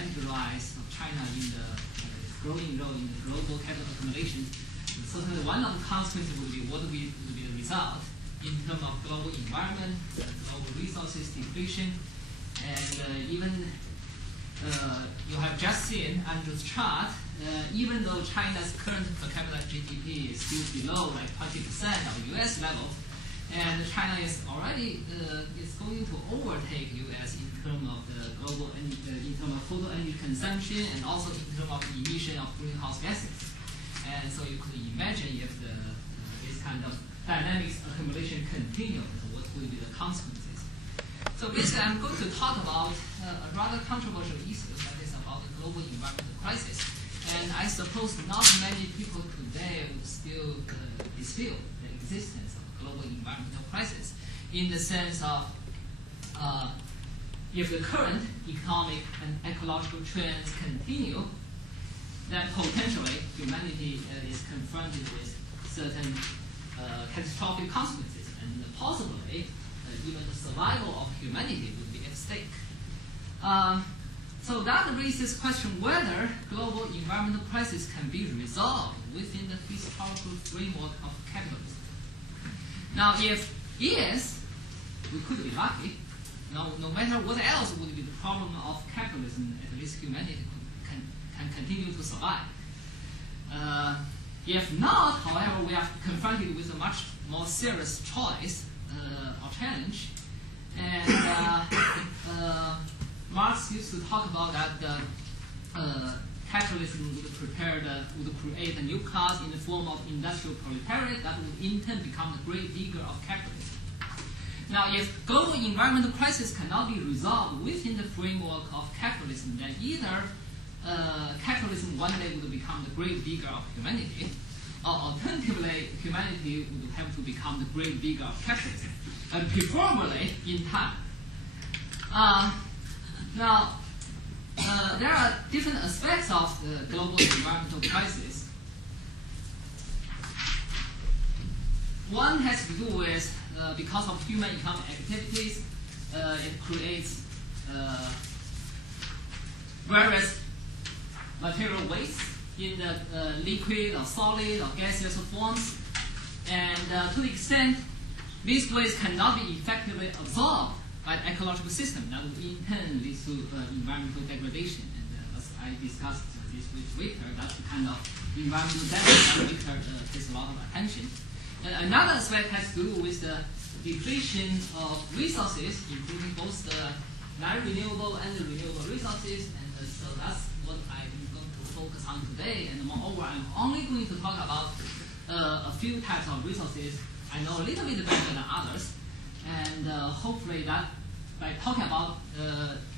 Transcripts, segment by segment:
gigantic rise of China in the growing role in the global capital accumulation, certainly one of the consequences would be what would be the result in terms of global environment, global resources depletion, and even you have just seen under the chart, even though China's current per capita GDP is still below like 20% of US level, and China is already is going to overtake US in terms of the global in terms of total energy consumption and also in terms of emission of greenhouse gases. And so you could imagine if this kind of dynamics accumulation continues, what will be the consequences? So basically, I'm going to talk about a rather controversial issue, that is about the global environmental crisis. And I suppose not many people today would still dispute the existence of global environmental crisis, in the sense of if the current economic and ecological trends continue, then potentially humanity is confronted with certain catastrophic consequences, and possibly even the survival of humanity would be at stake. So that raises the question whether global environmental crisis can be resolved within the historical framework of capitalism. Now, if yes, we could be lucky. No matter what else would be the problem of capitalism, at least humanity can continue to survive. If not, however, we are confronted with a much more serious choice or challenge. And Marx used to talk about that capitalism would create a new class in the form of industrial proletariat that would in turn become the great vigor of capitalism. Now, if global environmental crisis cannot be resolved within the framework of capitalism, then either capitalism one day would become the great vigor of humanity, or alternatively, humanity would have to become the great vigor of capitalism, and preferably in time. Now, there are different aspects of the global environmental crisis. One has to do with, because of human economic activities, it creates various material waste in the liquid or solid or gaseous forms. And to the extent these waste cannot be effectively absorbed by the ecological system, that would in turn lead to environmental degradation. And as I discussed this with Victor, that's the kind of environmental damage that Victor takes a lot of attention. And another aspect has to do with the depletion of resources, including both the non-renewable and the renewable resources. And so that's what I'm going to focus on today. And moreover, I'm only going to talk about a few types of resources I know a little bit better than others. And hopefully that by talking about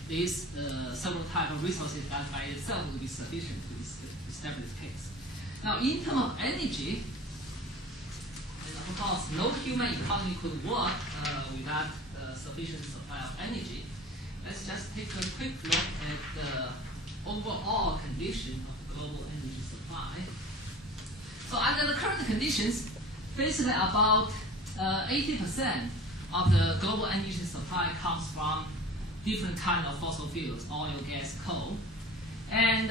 these several types of resources, that by itself will be sufficient to establish the case. Now, in terms of energy, and of course, no human economy could work without sufficient supply of energy. Let's just take a quick look at the overall condition of global energy supply. So under the current conditions, basically about 80% of the global energy supply comes from different kinds of fossil fuels, oil, gas, coal. And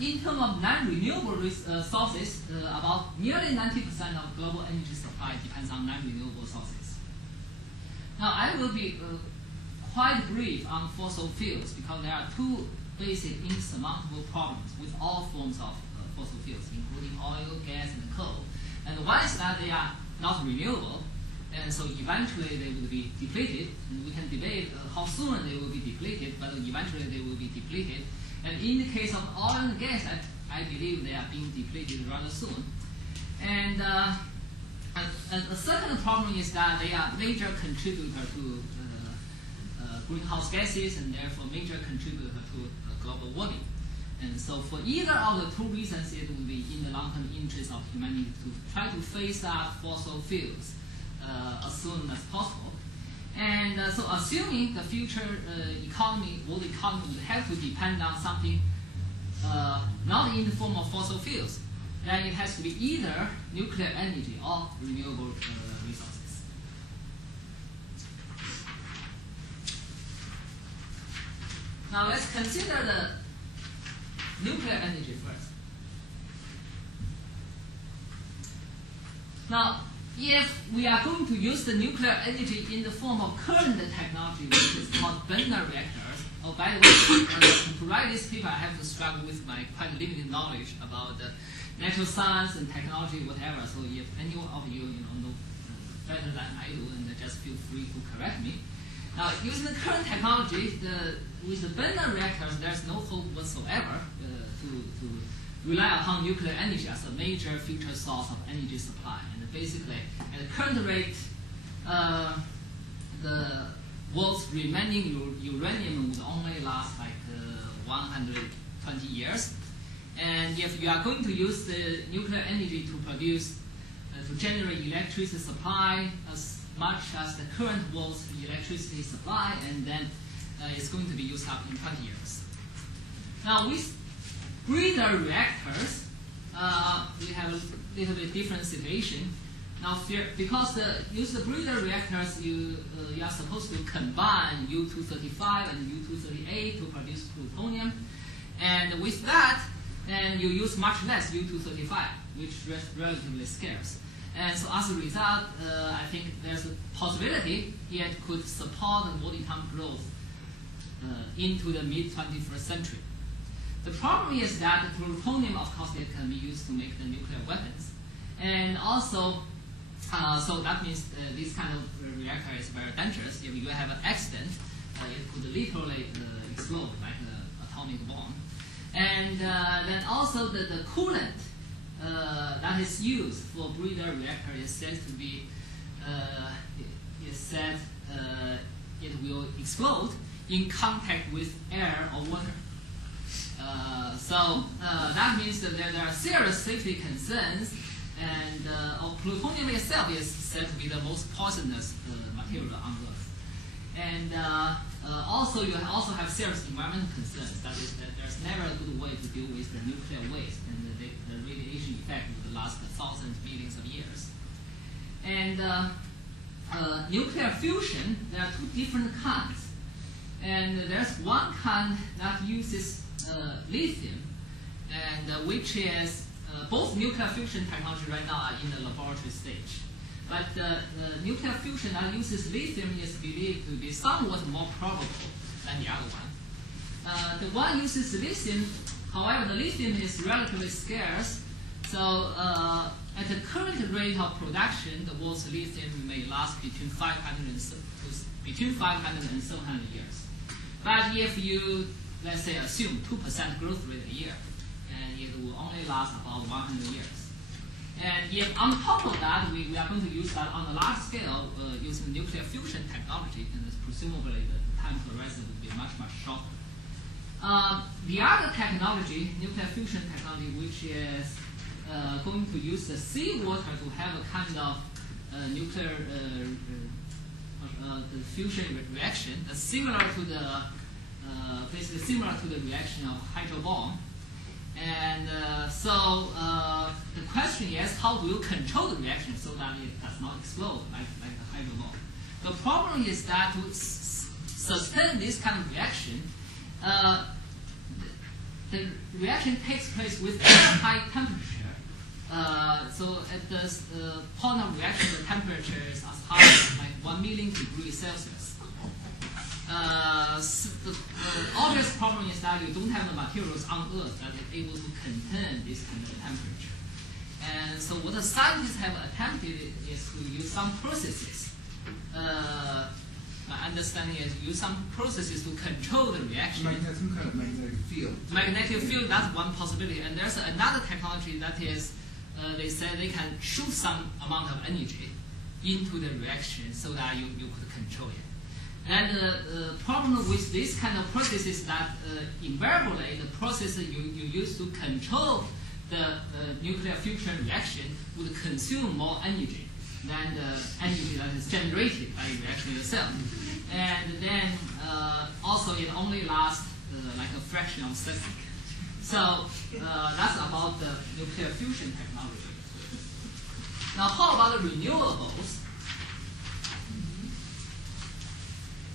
in terms of non-renewable sources, about nearly 90% of global energy supply depends on non-renewable sources. Now, I will be quite brief on fossil fuels because there are two basic insurmountable problems with all forms of fossil fuels, including oil, gas, and coal. And one is that they are not renewable, and so eventually they will be depleted. And we can debate how soon they will be depleted, but eventually they will be depleted. And in the case of oil and gas, I believe they are being depleted rather soon. And the second problem is that they are major contributor to greenhouse gases and therefore major contributor to global warming. And so for either of the two reasons, it will be in the long-term interest of humanity to try to phase out fossil fuels as soon as possible. And so assuming the future world economy will have to depend on something not in the form of fossil fuels, then it has to be either nuclear energy or renewable resources. Now let's consider the nuclear energy first. Now, if we are going to use the nuclear energy in the form of current technology, which is called Bender reactors. Oh, by the way, to write this paper, I have to struggle with my quite limited knowledge about natural science and technology, whatever. So if any of you, know better than I do, and just feel free to correct me. Now, using the current technology, with the Bender reactors, there's no hope whatsoever to rely upon nuclear energy as a major future source of energy supply. And basically, at the current rate, the world's remaining uranium would only last like 120 years. And if you are going to use the nuclear energy to produce, to generate electricity supply as much as the current world's electricity supply, and then it's going to be used up in 20 years. Now, with breeder reactors, we have a little bit different situation. Now, because use the breeder reactors, you are supposed to combine U-235 and U-238 to produce plutonium, and with that, then you use much less U-235, which is relatively scarce. And so as a result, I think there's a possibility it could support the multi-ton growth into the mid-21st century. The problem is that the plutonium, of course, it can be used to make the nuclear weapons. And also, so that means this kind of reactor is very dangerous. If you have an accident, it could literally explode like an atomic bomb. And then also the coolant that is used for breeder reactor is said to be, it will explode in contact with air or water. So that means that there are serious safety concerns, and plutonium itself is said to be the most poisonous material on Earth. And also, you also have serious environmental concerns. That is, that there's never a good way to deal with the nuclear waste, and the radiation effect would last thousands, millions of years. And nuclear fusion, there are two different kinds. And there's one kind that uses lithium, and which is both nuclear fusion technology right now are in the laboratory stage. But the nuclear fusion that uses lithium is believed to be somewhat more probable than the other one. The one uses lithium, however, the lithium is relatively scarce. So at the current rate of production, the world's lithium may last between 500 and 700 years. But if you, let's say, assume 2% growth rate a year, and it will only last about 100 years. And if on top of that, we are going to use that on a large scale using nuclear fusion technology, and presumably the time horizon will be much, much shorter. The other technology, nuclear fusion technology, which is going to use the seawater to have a kind of nuclear the fusion reaction, similar to the basically similar to the reaction of hydro bomb. And so the question is, how do you control the reaction so that it does not explode like the hydro bomb? The problem is that to sustain this kind of reaction, the reaction takes place with very high temperature. So at the point of reaction, the temperature is as high as like 1 million degrees Celsius. The obvious problem is that you don't have the materials on Earth that are able to contain this kind of temperature. And so what the scientists have attempted is to use some processes. My understanding is use some processes to control the reaction. Some kind of magnetic field. Magnetic field, that's one possibility. And there's another technology that is, they say they can shoot some amount of energy into the reaction so that you could control it. And the problem with this kind of process is that invariably the process you use to control the nuclear fusion reaction would consume more energy than the energy that is generated by the reaction itself. And then also it only lasts like a fraction of a second. So that's about the nuclear fusion technology. Now how about the renewables?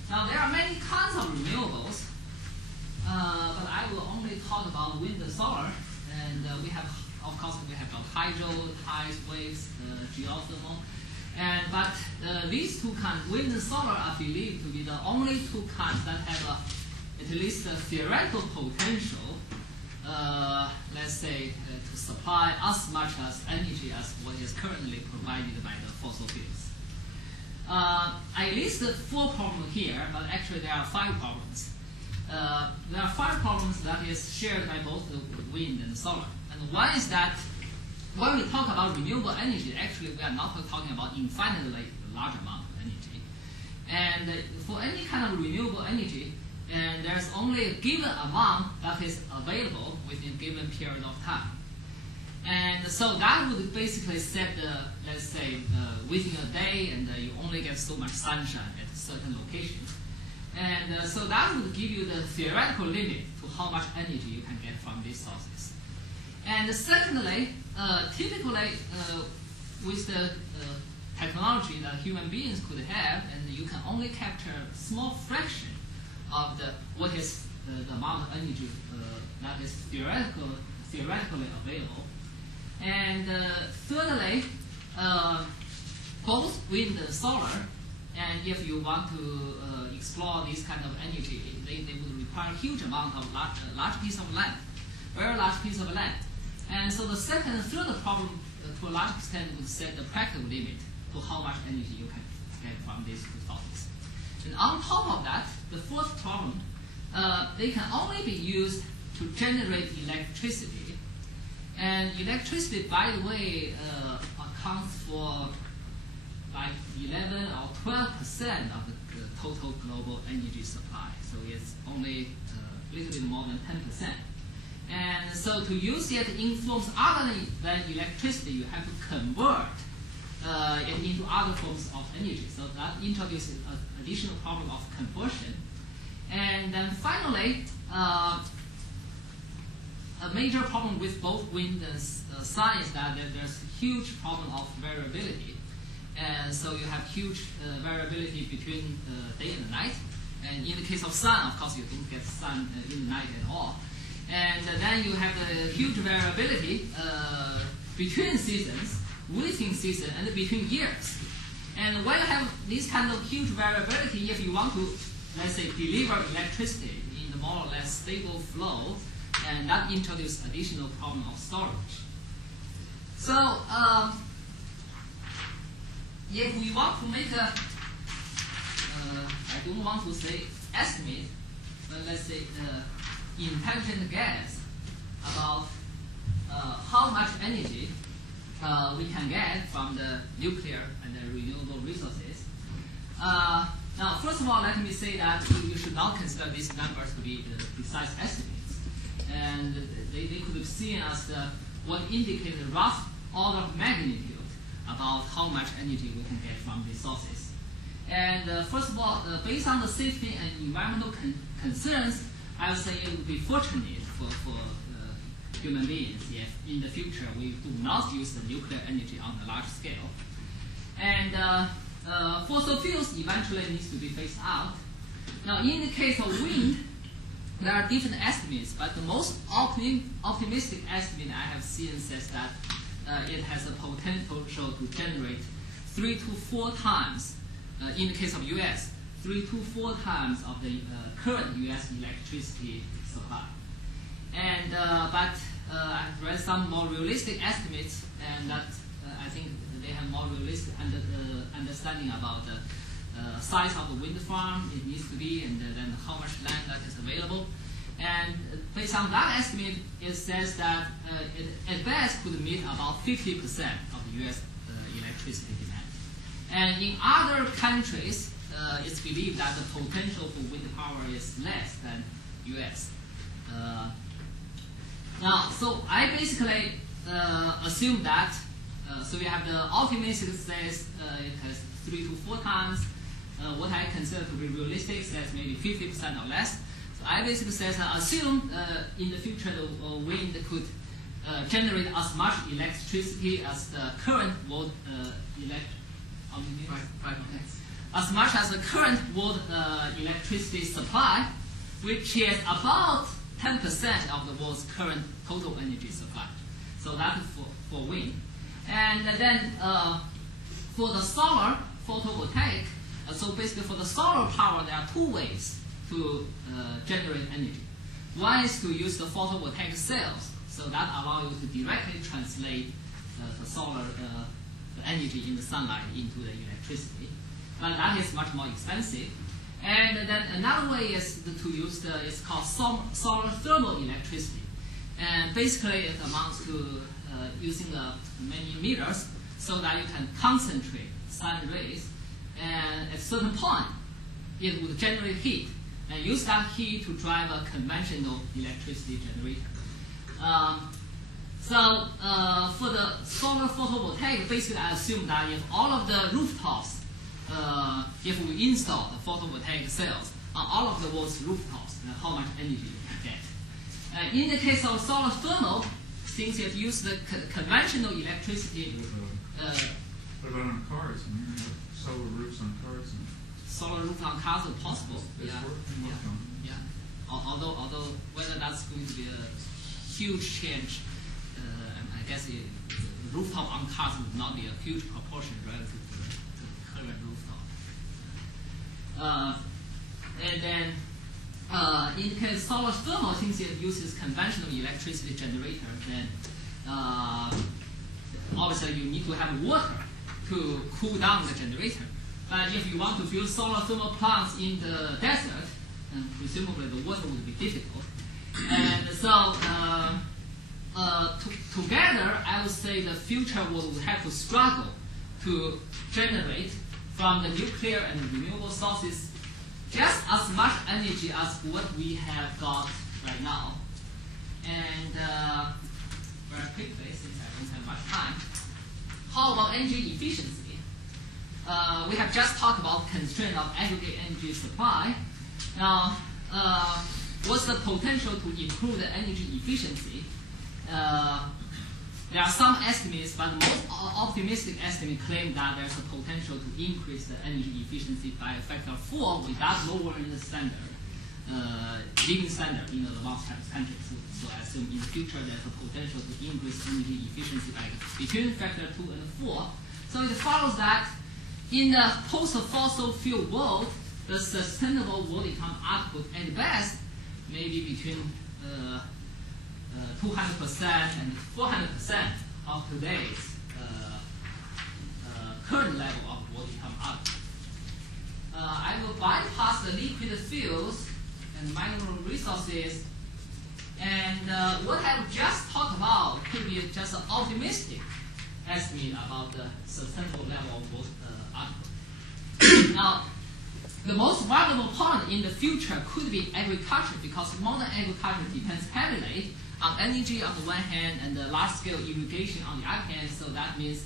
Now, there are many kinds of renewables. but I will only talk about wind and solar. And we have, of course, we have hydro, tides, waves, geothermal. But these two kinds, wind and solar, are believed to be the only two kinds that have at least a theoretical potential, let's say, to supply as much as energy as what is currently provided by the fossil fuels. I listed 4 problems here, but actually there are 5 problems. There are 5 problems that is shared by both the wind and the solar. And one is that when we talk about renewable energy, actually we are not talking about infinitely large amount of energy. And for any kind of renewable energy, and there's only a given amount that is available within a given period of time. And so that would basically set the, let's say, within a day, and you only get so much sunshine at a certain location. And so that would give you the theoretical limit to how much energy you can get from these sources. And secondly, typically with the technology that human beings could have, and you can only capture a small fraction of what is the amount of energy that is theoretically available. And thirdly, both wind and solar, and if you want to explore this kind of energy, they would require a huge amount of large piece of land, very large piece of land. And so the second and third problem, to a large extent, would set the practical limit to how much energy you can get from these two sources. And on top of that, the fourth problem, they can only be used to generate electricity. And electricity, by the way, accounts for like 11 or 12% of the total global energy supply. So it's only a little bit more than 10%. And so to use it in forms other than electricity, you have to convert it into other forms of energy. So that introduces an additional problem of conversion. And then finally, a major problem with both wind and sun is that there's a huge problem of variability. And so you have huge variability between day and night. And in the case of sun, of course, you don't get sun in the night at all. And then you have the huge variability between seasons, within season, and between years. And when you have this kind of huge variability, if you want to, let's say, deliver electricity in a more or less stable flow, and that introduces additional problem of storage. So if we want to make a, I don't want to say estimate, but let's say intelligent guess about how much energy we can get from the nuclear and the renewable resources. Now, first of all, let me say that you should not consider these numbers to be precise estimates. And they could be seen as what indicate the rough order of magnitude about how much energy we can get from these sources. And first of all, based on the safety and environmental concerns, I would say it would be fortunate for human beings if in the future we do not use the nuclear energy on a large scale. And fossil fuels eventually needs to be phased out. Now, in the case of wind, there are different estimates, but the most optimistic estimate I have seen says that it has a potential to generate 3 to 4 times, in the case of US, 3 to 4 times of the current US electricity supply. And but I've read some more realistic estimates, and that I think they have more realistic understanding about the size of the wind farm it needs to be, and then how much land that is available. And based on that estimate, it says that it at best could meet about 50% of the US electricity demand. And in other countries, it's believed that the potential for wind power is less than US. Now, so I basically assume that, so we have the optimistic says it has 3 to 4 times. What I consider to be realistic says maybe 50% or less. So I basically says assume in the future the wind could generate as much electricity as the current world as much as the current world electricity supply. which is about 10% of the world's current total energy supply. So that's for wind. And then for the solar photovoltaic, so basically for the solar power, there are two ways to generate energy. One is to use the photovoltaic cells, so that allows you to directly translate the solar energy in the sunlight into the electricity. But that is much more expensive. And then another way is to use it's called solar thermal electricity. And basically it amounts to using many meters so that you can concentrate sun rays. And at a certain point, it would generate heat and use that heat to drive a conventional electricity generator. For the solar photovoltaic, basically I assume that if all of the rooftops, if we install the photovoltaic cells on all of the world's rooftops, how much energy you can get. In the case of solar thermal, since it uses the conventional electricity. What about on cars? I mean, solar roofs on cars. Solar roofs on cars are possible. Although whether that's going to be a huge change, I guess the rooftop on cars would not be a huge proportion relative to the current rooftop. And then in the case of solar thermal, since it uses conventional electricity generator, then obviously you need to have water to cool down the generator. But if you want to build solar thermal plants in the desert, then presumably the water would be difficult. And so together, I would say the future will have to struggle to generate from the nuclear and renewable sources just as much energy as what we have got right now. And very quickly, since I don't have much time, how about energy efficiency? We have just talked about constraint of aggregate energy supply. Now, what's the potential to improve the energy efficiency? There are some estimates, but the most optimistic estimate claim that there's a potential to increase the energy efficiency by a factor of 4 without lowering the standard, living standard in the advanced countries. So I assume in the future there's a potential to increase energy efficiency by between factor 2 and 4. So it follows that in the post-fossil fuel world, the sustainable world economic output at best may be between 200% and 400% of today's current level of world economic output. I will bypass the liquid fuels and mineral resources, and what I've just talked about could be just an optimistic estimate about the sustainable level of world output. Now, the most valuable part in the future could be agriculture, because modern agriculture depends heavily on energy on the one hand and the large-scale irrigation on the other hand. So that means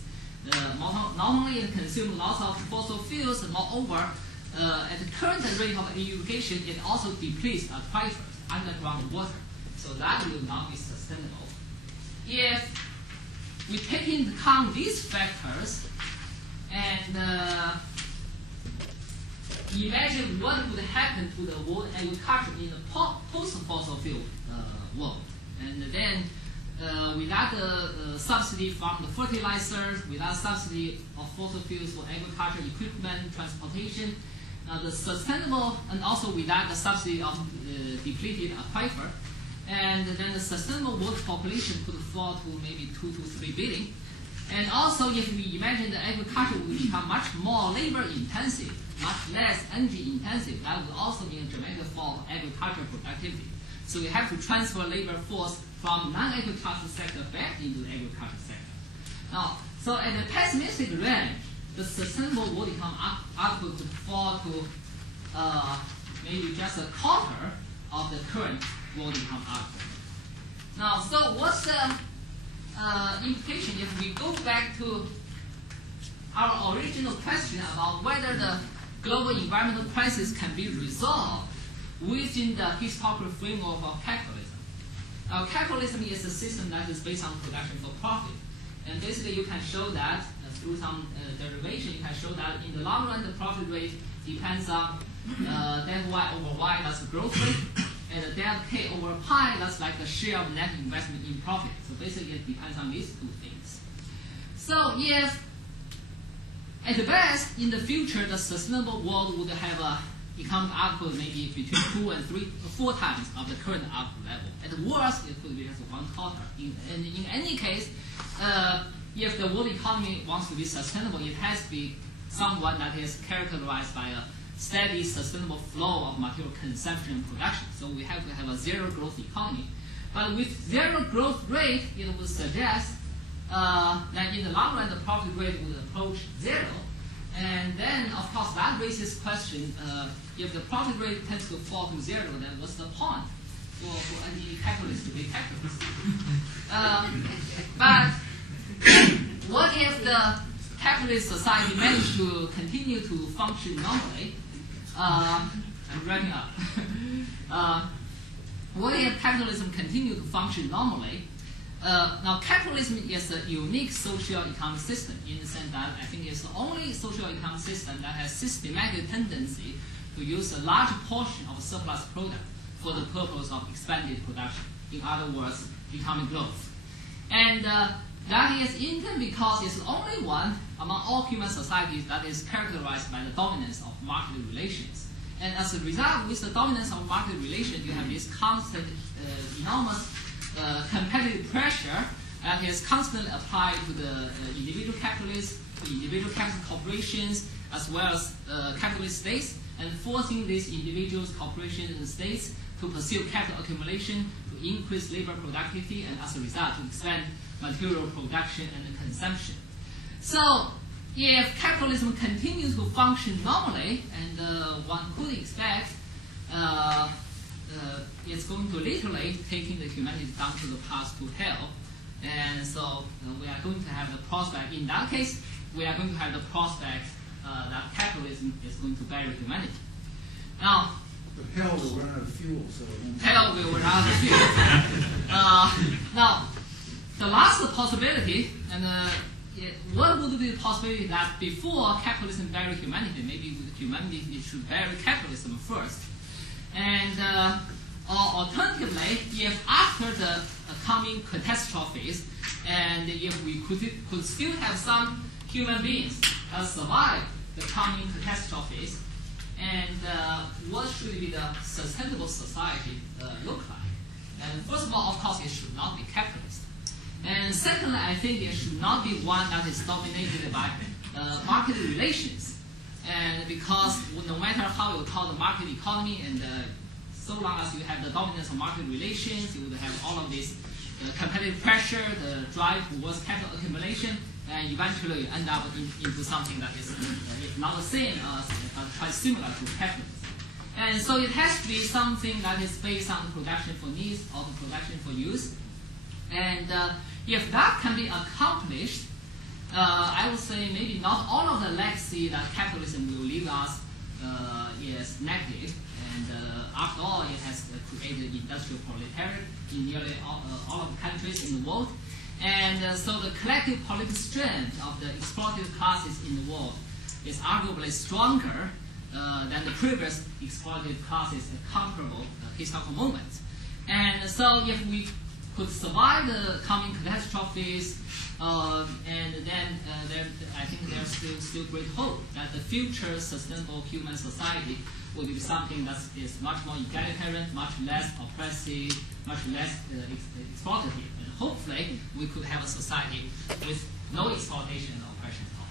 normally it consumes lots of fossil fuels, and moreover, at the current rate of irrigation, it also depletes aquifers, underground water. So that will not be sustainable. If we take into account these factors and imagine what would happen to the world agriculture in the post-fossil fuel world. And then without the subsidy from the fertilizers, without subsidy of fossil fuels for agriculture equipment, transportation, the sustainable, and also without the subsidy of depleted aquifer, and then the sustainable world population could fall to maybe 2 to 3 billion. And also, if we imagine the agriculture will become much more labor intensive, much less energy intensive, that would also mean a dramatic fall of agricultural productivity. So we have to transfer labor force from non-agricultural sector back into the agricultural sector. Now, so at the pessimistic range, the sustainable world economic output could fall to maybe just a quarter of the current world economic output. Now, so what's the implication if we go back to our original question about whether the global environmental crisis can be resolved within the historical framework of capitalism? Now, capitalism is a system that is based on production for profit. And basically, you can show that through some derivation, you can show that in the long run, the profit rate depends on delta y over y, that's the growth rate, and delta k over pi, that's like the share of net investment in profit. So basically it depends on these two things. So if at the best, in the future, the sustainable world would have a economic output maybe between 2 and 3 or 4 times of the current output level. At worst, it could be just 1/4. And in any case, if the world economy wants to be sustainable, it has to be someone that is characterized by a steady, sustainable flow of material consumption and production. So we have to have a zero growth economy. But with zero growth rate, it would suggest that in the long run, the profit rate would approach 0. And then, of course, that raises question, if the profit rate tends to fall to 0, then what's the point for any capitalist to be capitalist? But what if the capitalist society managed to continue to function normally? I'm wrapping up. What if capitalism continued to function normally? Now, capitalism is a unique socio-economic system in the sense that I think it's the only socio-economic system that has systematic tendency to use a large portion of surplus product for the purpose of expanded production. In other words, economic growth. And that is in turn because it's the only one among all human societies that is characterized by the dominance of market relations. And as a result, with the dominance of market relations, you have this constant, enormous competitive pressure that is constantly applied to the individual capitalists, to individual capital corporations, as well as capitalist states, and forcing these individuals, corporations, and states to pursue capital accumulation, to increase labor productivity, and as a result, to expand material production and consumption. So, if capitalism continues to function normally, and one could expect it's going to literally taking the humanity down to the path to hell. And so we are going to have the prospect, in that case, we are going to have the prospect that capitalism is going to bury humanity. Now, But hell will run out of fuel, so hell will run out of fuel. Now, the last possibility, and what would be the possibility that before capitalism bury humanity, maybe humanity should bury capitalism first? And alternatively, if after the coming catastrophes, and if we could still have some human beings that survive the coming catastrophes, and what should be the sustainable society look like? And first of all, of course, it should not be capitalist. And secondly, I think it should not be one that is dominated by market relations. And because no matter how you call the market economy, and so long as you have the dominance of market relations, you would have all of this competitive pressure, the drive towards capital accumulation, and eventually you end up into something that is if not the same, but quite similar to capitalism. And so it has to be something that is based on production for needs or production for use. And if that can be accomplished, I would say maybe not all of the legacy that capitalism will leave us is negative. And after all, it has created industrial proletariat in nearly all of the countries in the world. And so the collective political strength of the exploited classes in the world is arguably stronger than the previous exploited classes at comparable historical moments. And so if we could survive the coming catastrophes, and then I think there's still great hope that the future sustainable human society will be something that is much more egalitarian, much less oppressive, much less exploitative. And hopefully we could have a society with no exploitation or oppression at all.